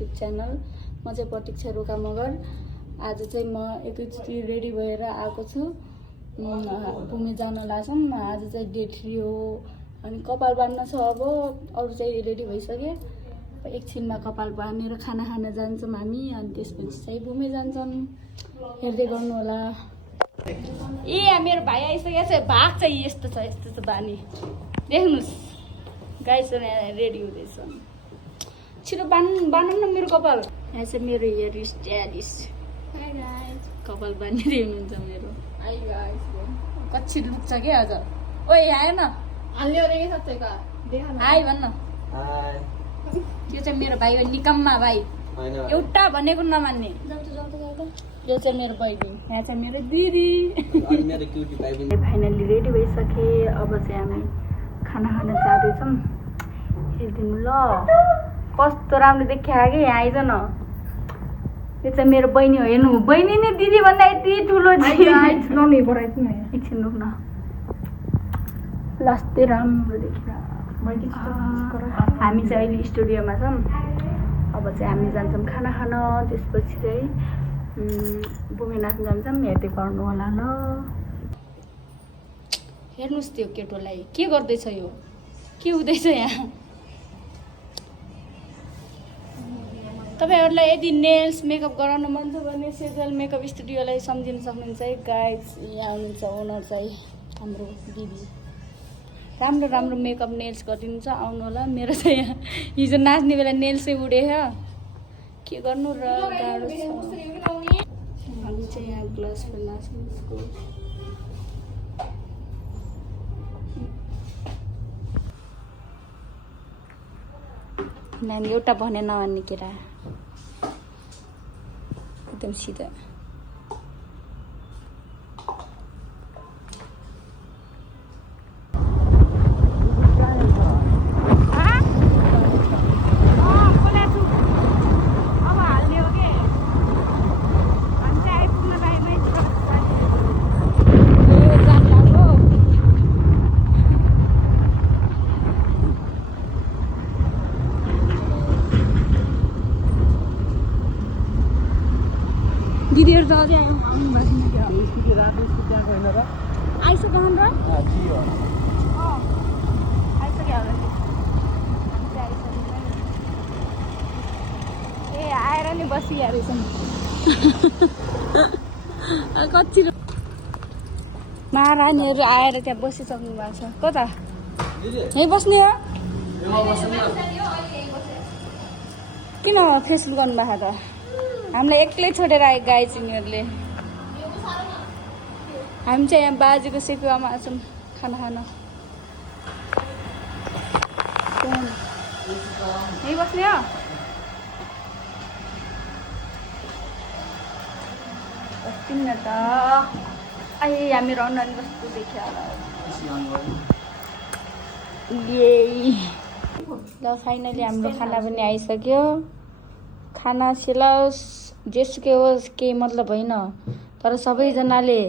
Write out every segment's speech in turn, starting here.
YouTube channel. म चाहिँ प्रतीक्षा रोका मगर। आज चाहिँ म एकैचोटि रेडी भएर आएको छु। भूमि जान लाग्छौँ। आज चाहिँ डे 3 हो अनि कपाल बाँध्न छ। अब अरू चाहिँ रेडी भइसके। एकछिनमा कपाल बाँधेर खाना खान जान्छौँ हामी अनि त्यसपछि चाहिँ भूमि जान्छौँ। हेर्दै गर्नु होला। ए मेरो भाइ आइसकेको छ। भाग चाहिँ यस्तो छ बानी देख्नुस्। गाइस रेडी हुँदैछ। छिटो बाँधौँ न मेरो कपाल। यहाँ चाहिँ मेरो हेयर स्टाइलिस्ट। High guys. कपाल बाँधिदिँदै हुनुहुन्छ मेरो। High guys. कच्ची लुक्छ के आज। ओए आयो न। हाई भन्न। त्यो चाहिँ मेरो भाइ हो, निकम्मा भाइ। एउटा भनेको नमान्ने। यो चाहिँ मेरो बहिनी। यहाँ चाहिँ मेरो दिदी। फाइनली रेडी भइसके। अब चाहिँ हामी खाना खान जाँदैछौँ। हेरिदिनु ल कस्तो राम्रो देखिया कि। यहाँ आइज न। यो चाहिँ मेरो बहिनी हो। हेर्नु बहिनी नि दिदी भन्दा यति ठुलो एकछिन रुक्न। लास्टै राम्रो देखिया। हामी चाहिँ अहिले स्टुडियोमा छौँ। अब चाहिँ हामी जान्छौँ खाना खान। त्यसपछि चाहिँ भूमि नाच्न जान्छौँ। हेर्दै गर्नु होला ल। हेर्नुहोस् त्यो केटोलाई के गर्दैछ यो। के हुँदैछ यहाँ। तपाईँहरूलाई यदि नेल्स मेकअप गराउन मन छ भने सेजल मेकअप स्टुडियोलाई सम्झिन सक्नुहुन्छ है गाइज। यहाँ हुनुहुन्छ ओनर चाहिँ हाम्रो दिदी। राम्रो राम्रो मेकअप नेल्स गरिदिनुहुन्छ। आउनु होला। मेरो चाहिँ यहाँ हिजो नाच्ने बेला नेल्सै उडेछ। के गर्नु र गाह्रो छ। हामी चाहिँ यहाँ ग्लासमा नाच्नु उसको। नानी एउटा भने नमान्ने केरा। एकदम सिधा। दिदीहरू त अझै आउनु भएको छैन। आइसक्यो र आइसक्यो होला। ए आएर नि बसिहाल्छ कति महारानीहरू आएर त्यहाँ बसिसक्नु भएको छ। कता यहीँ बस्ने हो। किन फेसबुक गर्नुभएको त। हामीलाई एक्लै छोडेर आयो गाइस यिनीहरूले। हामी चाहिँ यहाँ बाजेको सेकुवामा छौँ खाना खान। यहीँ बस्ने हो। बस्दिन न त। अहिले यहाँ मेरो अनुहार कस्तो देखियो होला। ल फाइनली हाम्रो खाना पनि आइसक्यो। खाना सिलाओस् जेसुकै होस् केही मतलब होइन। तर सबैजनाले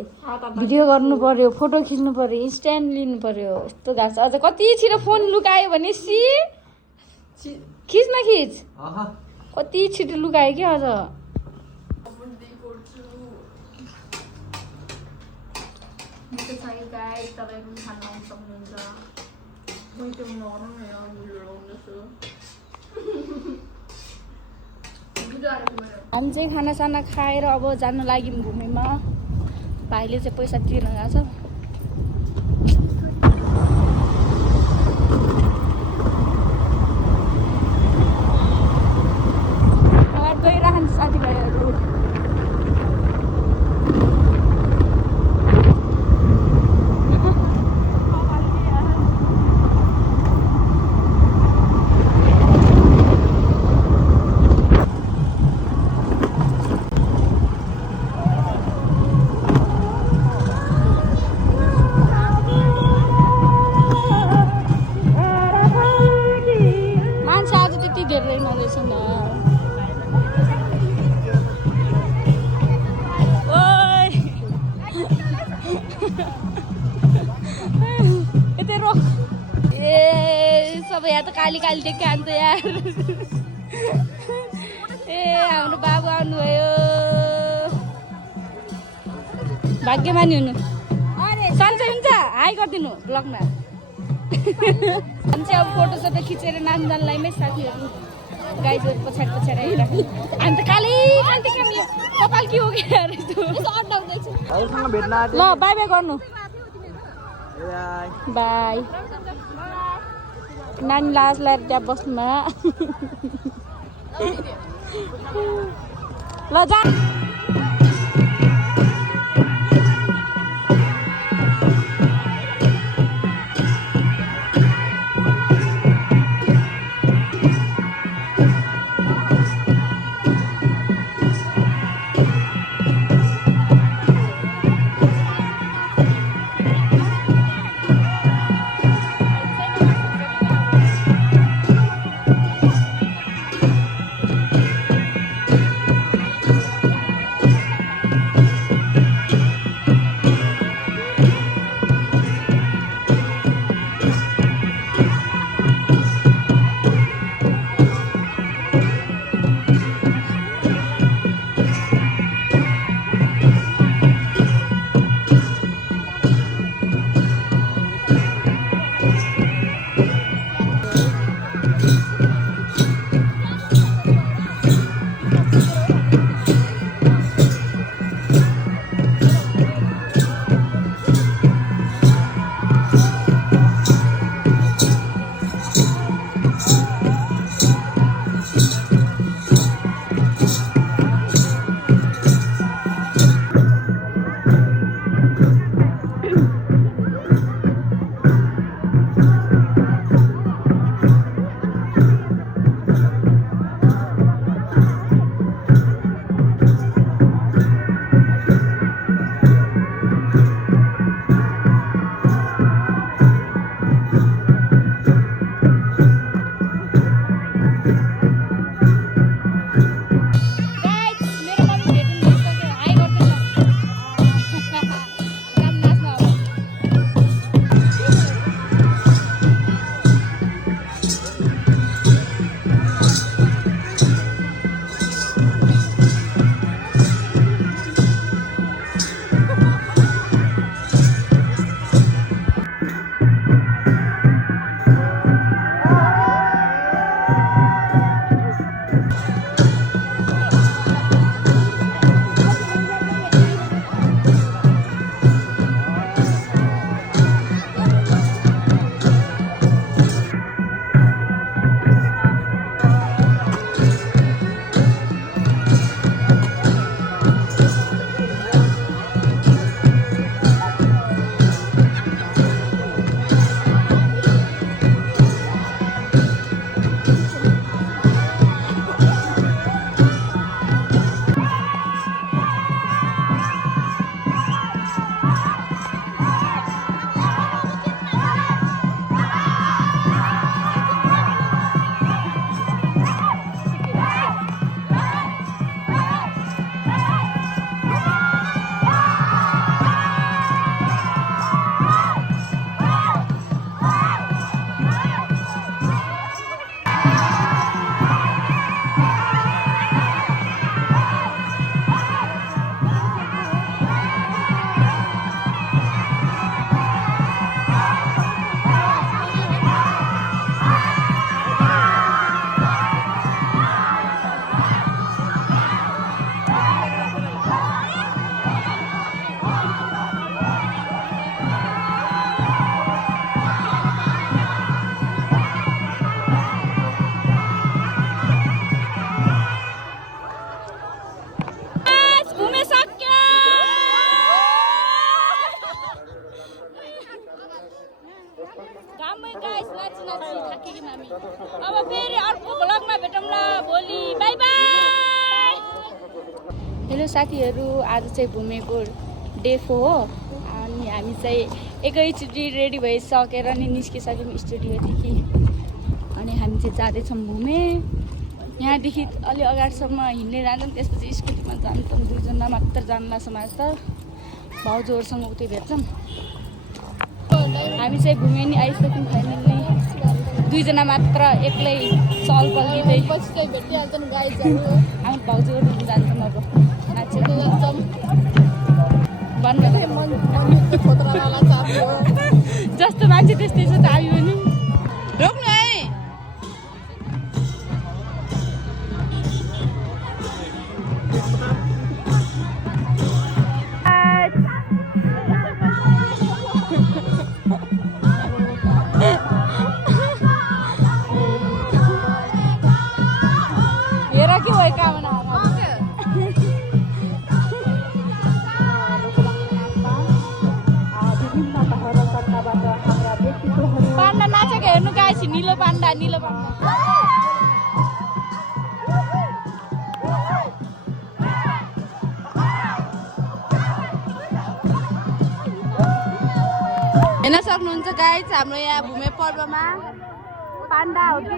भिडियो गर्नु पर्यो, फोटो खिच्नु पर्यो, इन्स्ट्यान्ट लिनु पर्यो। यस्तो गएको छ। अझ कति छिटो फोन लुकायो भने खिच न खिच। कति छिटो लुकायो क्या अझ। हामी चाहिँ खानासाना खाएर अब जानु लाग्यौँ भूमिमा। भाइले चाहिँ पैसा तिर्न गएको छ। गइरहन्छ साथीभाइहरू। सब यहाँ तो काली काली देख के आते यार। ए हाम्रो बाबु आउनुभयो भाग्यमानी हुनु सन्चै हुन्छ हाई गरिदिनु ब्लगमा अनि अब फोटो सोटो खिचेर नाच्नलाई नै साथीहरू गाइजहरू पछाडि आइरहेको हामी त कालै कान्ति यो कपाल के हो के ल बाई बाई गर्नु बाई नानी लाज लाएर त्यहाँ बस्नुमा ल जा अब फेरि अर्को भ्लगमा भेटौँला भोलि बाई बाई। हेलो साथीहरू, आज चाहिँ घुमेको डे 4 हो अनि हामी चाहिँ एकैचोटि रेडी भइसकेर नि निस्किसक्यौँ स्टुडियोदेखि अनि हामी चाहिँ जाँदैछौँ घुमे। यहाँदेखि अलि अगाडिसम्म हिँड्ने जान्छौँ, त्यसपछि स्कुटीमा जान्छौँ। 2 जना मात्र जान्ला समाज त भाउजूहरूसँग उतै भेट्छौँ। हामी चाहिँ घुमे नि आइसक्यौँ फाइनल्ली। 2 जना मात्र एक्लै चल पल्किँदै पछि चाहिँ भेटिहाल्छ नि गाइजहरू हामी भाउजूको रुम जान्छौँ अब नाचेको जान्छौँ भन्नु मन्दिरको खोतरावाला चाबी हो जस्तो मान्छे त्यस्तै छ चाबी पनि रोक्नु है हेर के भयो कामना पाण्डा नाचेको हेर्नु गाएपछि निलो पाण्डा हेर्न सक्नुहुन्छ गाइस हाम्रो यहाँ भूमे पर्वमा पाण्डा हो कि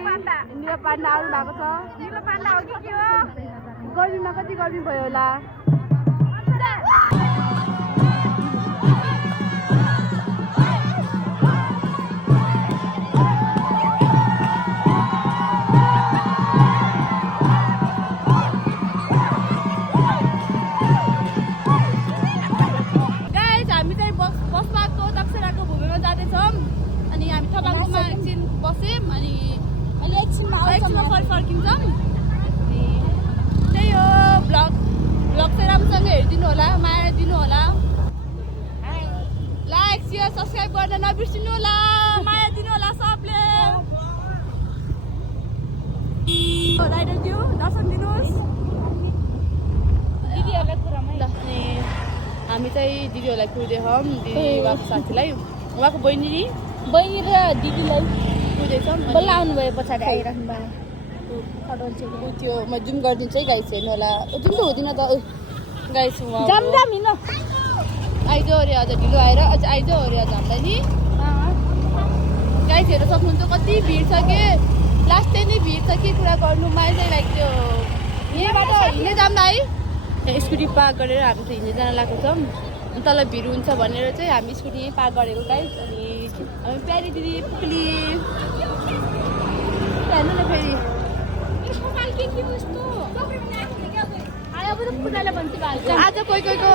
निलो पाण्डा आउनु भएको छ निलो पाण्डा हो कि के हो गर्मीमा कति गर्मी भयो होला फर्किन्छौँ त्यही हो ब्लग चाहिँ राम्रोसँग हेरिदिनु होला माया दिनु होला लाइक सेयर सब्सक्राइब गर्न नबिर्सिनु होला माया दिनु होला सबले राइडरज्यू दर्शन दिनुहोस् दिदीहरूलाई कुरामै हामी चाहिँ दिदीहरूलाई कुर्दैछौँ दिदी उहाँको साथीलाई उहाँको बहिनी र दिदीलाई कुर्दैछौँ बल्ल आउनुभयो पछाडि आइराख्नु भयो त्यो म जुम गरिदिन्छु है गाइस हेर्नु होला जुम त हुँदैन त गाइस आइज अरे अझ ढिलो आएर अझ आइज अरे अझ हामीलाई नि गाइस हेर्न सक्नुहुन्छ कति भिड छ कि लास्ट चाहिँ नै भिड छ के कुरा गर्नु मलाई चाहिँ लाइक त्यो यहीँबाट हिँड्दै जाँदा है स्कुटी पार्क गरेर हामी चाहिँ हिँड्दै जान लागेको छौँ तल भिड हुन्छ भनेर चाहिँ हामी स्कुटी यहीँ पार्क गरेको गाइस अनि हामी प्यारी दिदी पुक्ली हेर्नु न फेरि आज कोही कोहीको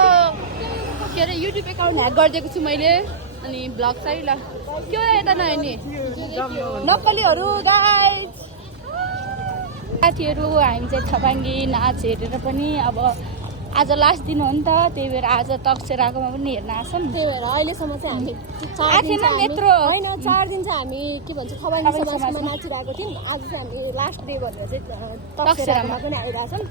के अरे युट्युब एकाउन्ट ह्याक गरिदिएको छु मैले अनि ब्लग चाहिँ ल के हो यता नहेर्ने नक्कलीहरू गाइस साथीहरू हामी चाहिँ छपाङ्गी नाच हेरेर पनि अब आज लास्ट दिन हो नि त त्यही भएर आज तकसेराकोमा पनि हेर्न आउँछौँ त्यही भएर अहिलेसम्म चाहिँ हामी 4 दिन चाहिँ हामी के भन्छ छपाङ्गी समाजमा नाचिरहेको थियौँ आज चाहिँ हामी लास्ट डे भनेर चाहिँ तकसेरामा पनि आइरहेछौँ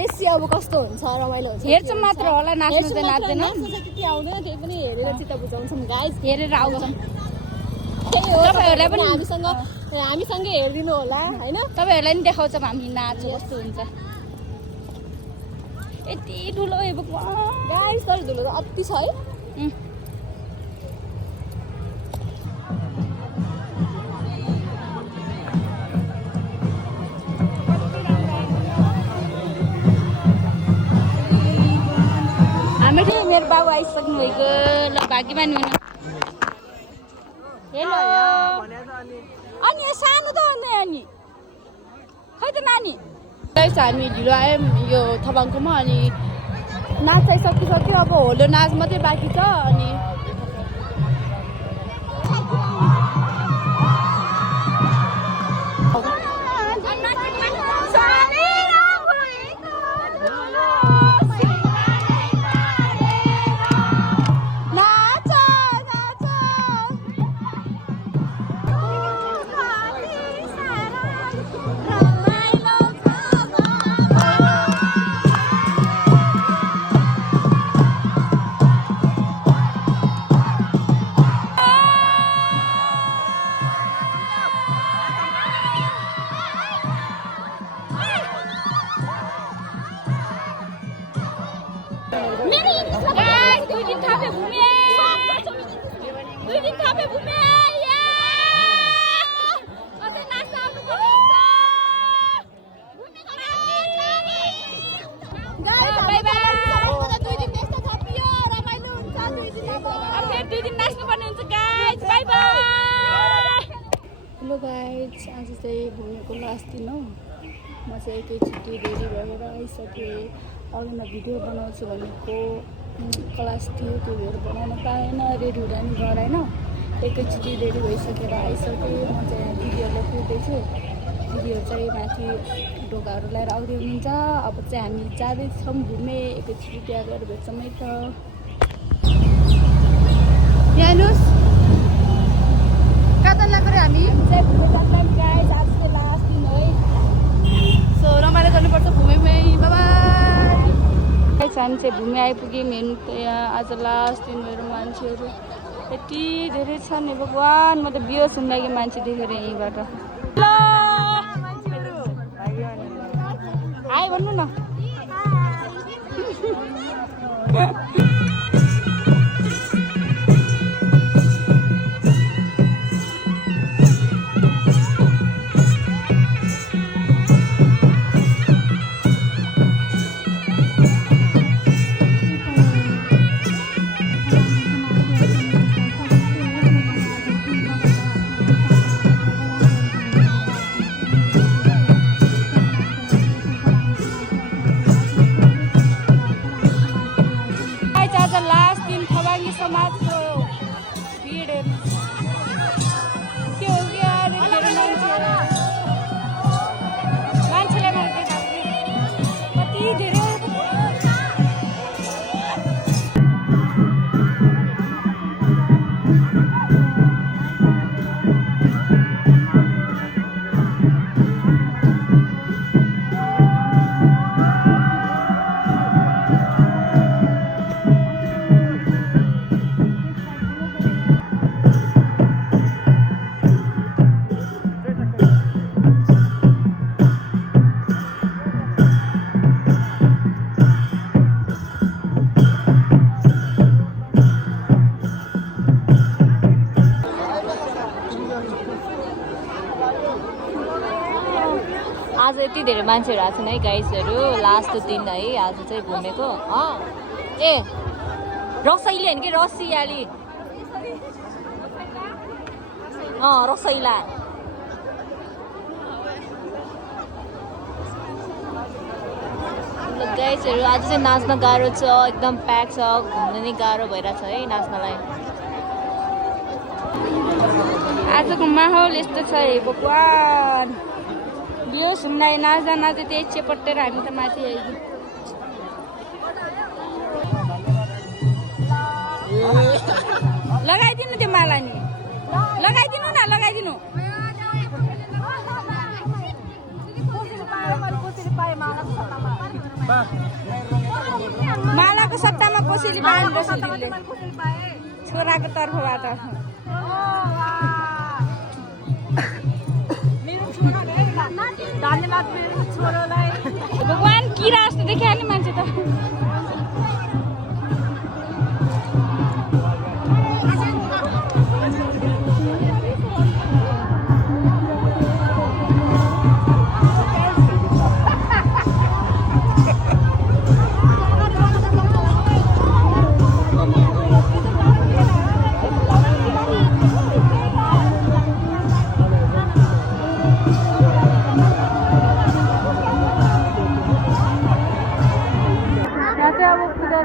लेसी अब कस्तो हुन्छ रमाइलो हुन्छ हेर्छौँ मात्र होला नाच्नु चाहिँ नाच्दैन त्यति आउँदैन त्यही पनि हेरेर चित्त बुझाउँछौँ गाइस हेरेर आउँछौँ तपाईँहरूलाई पनि हामीसँगै हेरिदिनु होला होइन तपाईँहरूलाई पनि देखाउँछौँ हामी नाच कस्तो हुन्छ यति ठुलो गाइस तर धुलो त अति छ है हाम्रो मेरो बाबु आइसक्नु भएको ल भाग्यमानी हुनु हेलो अनि सानो त अनि खै त नानी हामी ढिलो आयौँ यो थबाङकोमा अनि नाच चाहिँ सकिसक्यो अब होलो नाच मात्रै बाँकी छ अनि हेलो गाइज, आज चाहिँ घुमेको लास्ट दिन हो। म चाहिँ एकैचोटि रेडी भएर आइसकेँ। अघि म भिडियो बनाउँछु भनेको क्लास थियो, त्यो भएर बनाउन पाएन, रेडी हुँदा नि घर होइन। एकैचोटि रेडी भइसकेर आइसकेँ। म चाहिँ यहाँ दिदीहरूलाई कुर्दैछु। दिदीहरू चाहिँ माथि ढोकाहरू लगाएर आउँदै हुनुहुन्छ। अब चाहिँ हामी जाँदैछौँ घुमे, एकैचोटि त्यहाँ गएर भेट्छौँ है त। यहाँ हेर्नुहोस् कता लाग्यो रे हामी चाहिँ घुम्न जाँदा गाइस, आज चाहिँ लास्ट दिन है। सो रमाइलो गर्नुपर्छ घुमेमै। Bye bye. गाइस हामी चाहिँ घुमे आइपुग्यौँ। हेर्नु त यहाँ आज लास्ट दिन भएर मान्छेहरू यति धेरै छन्। हे भगवान्, म त बिहोस हुन लाग्यो मान्छे देखेर यहीँबाट। ल हाई भन्नु न। समाजको भिड हेर्नु के हो कि यार, मान्छेलाई कति धेरै। आज यति धेरै मान्छेहरू आएको छन् है गाइसहरू, लास्ट दिन है आज चाहिँ घुमेको। ए रसैली होइन कि रसियाली, रसैला। गाइसहरू आज चाहिँ नाच्न गाह्रो छ, एकदम प्याक छ, घुम्न नि गाह्रो भइरहेछ है नाच्नलाई। आजको माहौल यस्तो छ है भगवान्। यो सुन्दै नाच्दा नाच्दै त्यही चेपटेर हामी त माथि आइदिउँ। लगाइदिनु त्यो माला नि, लगाइदिनु न, लगाइदिनु। मालाको सट्टामा कोसेली पायो दिदीले छोराको तर्फबाट। धन्यवाद मेरो छोरोलाई। भगवान् किरा जस्तो देखियो नि मान्छे त।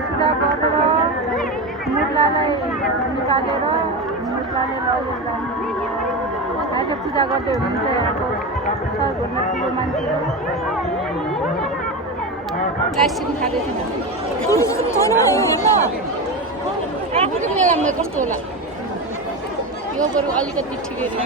सुधा गरेर मुर्लालाई निकालेर मुर्लाले लगेर जाने। आज पूजा गर्दै हुनुहुन्छ यहाँको सबभन्दा ठुलो मान्छे राइसिन खाँदैछन्। मेलामा कस्तो होला यो बरु अलिकति ठिकै छ।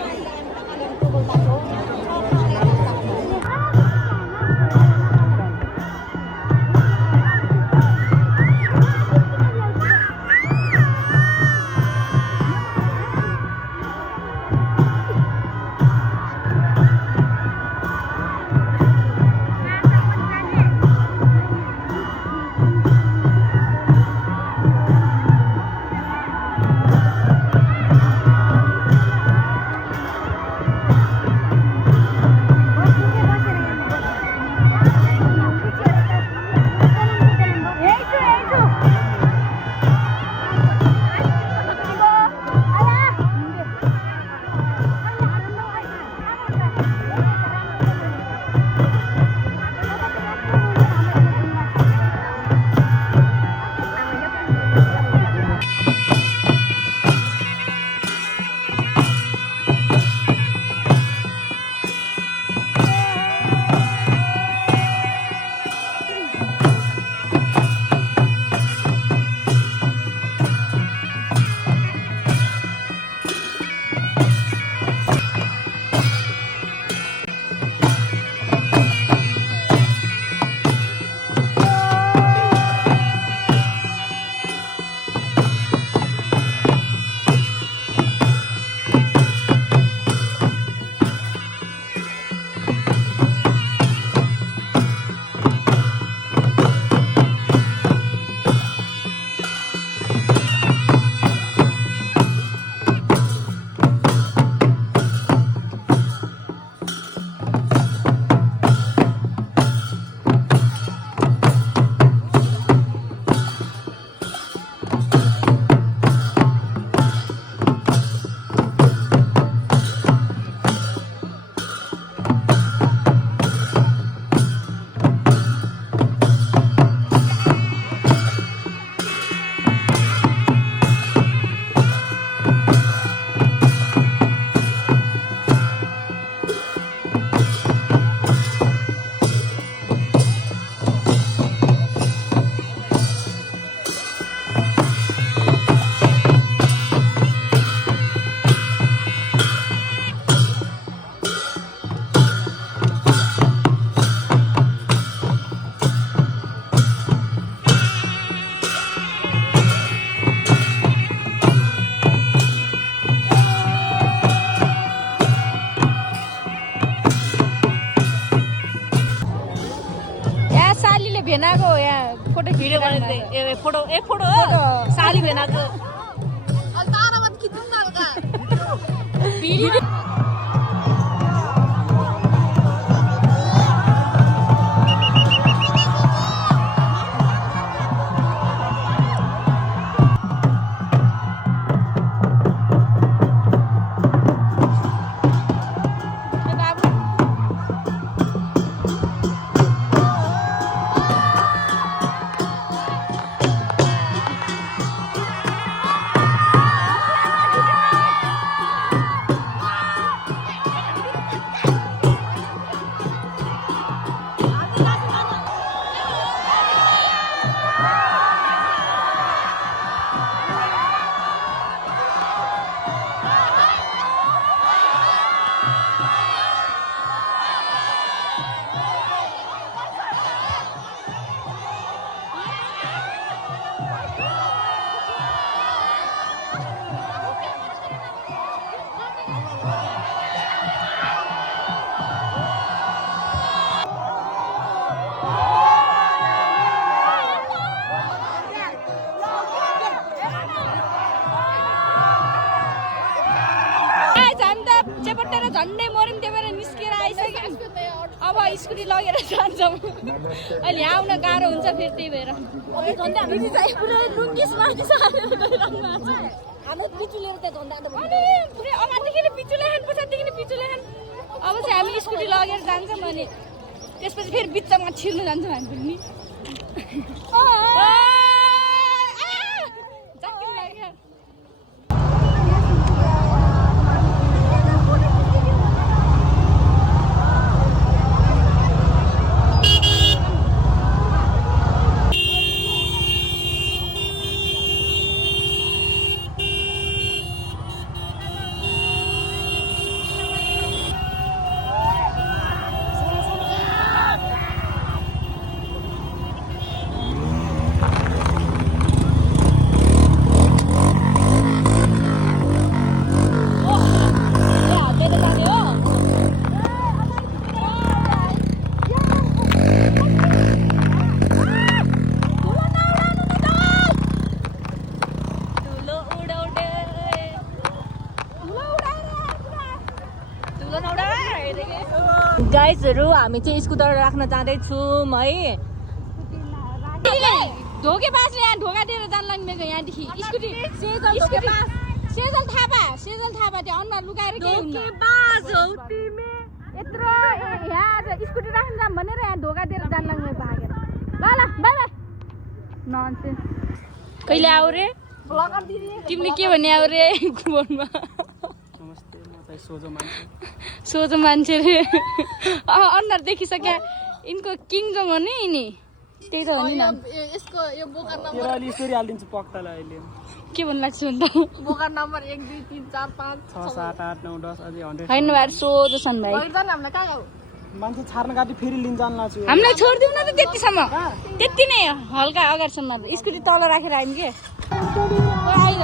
फोटो साली भेनाको झन्डै मर्यौँ त्यही भएर निस्केर आइसक्यौँ अब स्कुटी लगेर जान्छौँ अहिले आउन गाह्रो हुन्छ फेरि त्यही भएर पुरै अगाडिदेखि पिचुले खान पछाडिदेखि पिचुले खान अब चाहिँ हामी स्कुटी लगेर जान्छौँ अनि त्यसपछि फेरि बिचमा छिर्नु जान्छौँ हामी पनि गाइजहरू हामी चाहिँ स्कुटर राख्न जाँदैछौँ है धोकेबाजले यहाँ ढोका दिएर जान लाग्नेको यहाँदेखि स्कुटी सेजल थापा त्यो अनुहार लुकाएर के यत्रो यहाँ आज स्कुटी राख्न जाम भनेर यहाँ ढोका दिएर जान लाग्ने भागेर ल बाई बाई नन्सेन्स कहिले आऊ रे तिमीले के भने आऊ रे फोनमा सोझो मान्छे रे अनुहार देखिसक्यो यिनको किङ जोङ हो नि यिनी त्यही त हो नि यसको यो बोका नम्बर तेराले स्टोरी हालिदिन्छु पक्कालाई अहिले के भन्नु लाग्छ अन्त बोका नम्बर 1 2 3 4 5 6 7 8 9 10 अझै 100 हैन भाइ सोझो छन् भाइ गर्दैन हामीलाई कहाँ गयो मान्छे छार्न गाडी फेरि लिन जान्न छु हामीलाई छोड्दिउ न त त्यतिसम्म त्यति नै हल्का अगाडिसम्म स्कुटी तल राखेर आइम के आइज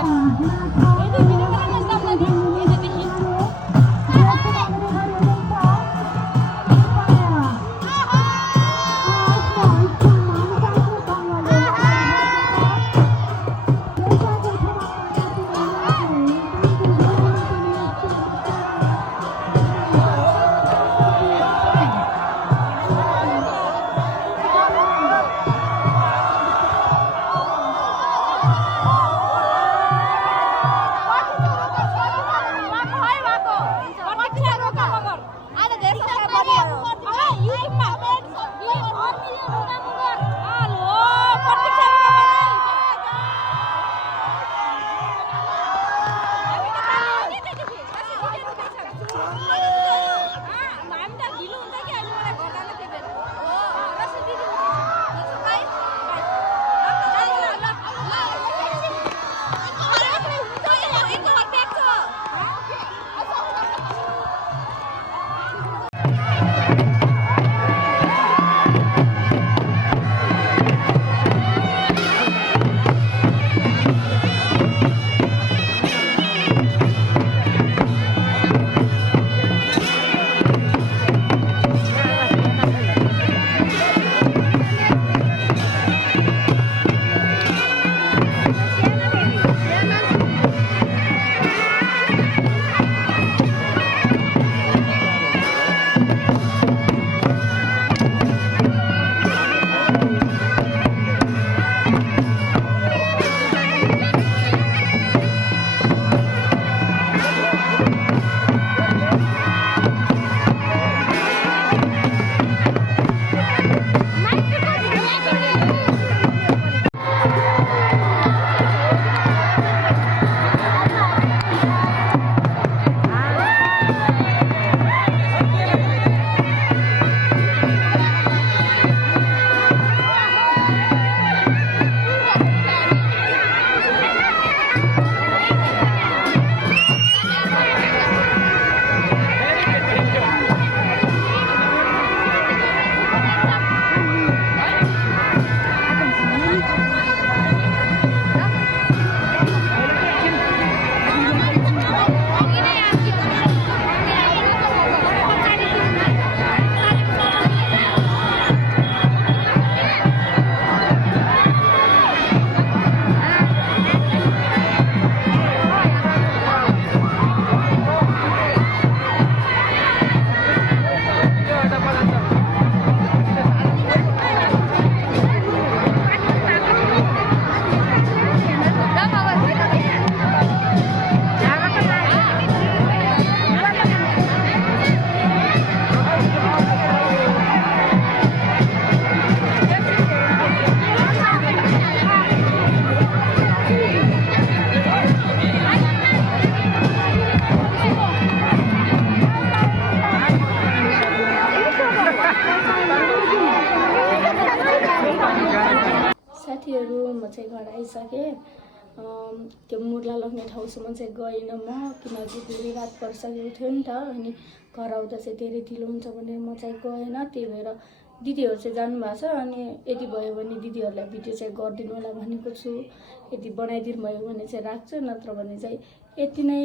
सकेँ। त्यो मुर्ला लग्ने ठाउँसम्म चाहिँ गइनँ म, किनकि धेरै रात परिसकेको थियो नि त। अनि घर आउँदा चाहिँ धेरै ढिलो हुन्छ भनेर म चाहिँ गएन। त्यही भएर दिदीहरू चाहिँ जानुभएको छ। अनि यदि भयो भने दिदीहरूलाई भिडियो चाहिँ गरिदिनु होला भनेको छु। यदि बनाइदिनु भयो भने चाहिँ राख्छु, नत्र भने चाहिँ यति नै।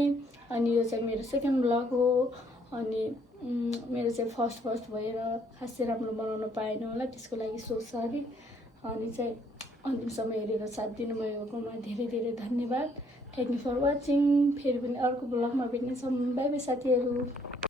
अनि यो चाहिँ मेरो सेकेन्ड ब्लग हो। अनि मेरो चाहिँ फर्स्ट भएर खासै राम्रो बनाउन पाएन होला, त्यसको लागि सो सरी। अनि चाहिँ अन्तिमसम्म हेरेर साथ दिनुभएकोमा धेरै धेरै धन्यवाद। Thank you for watching. फेरि पनि अर्को ब्लगमा भेट्नेछौँ। बाई बाई साथीहरू।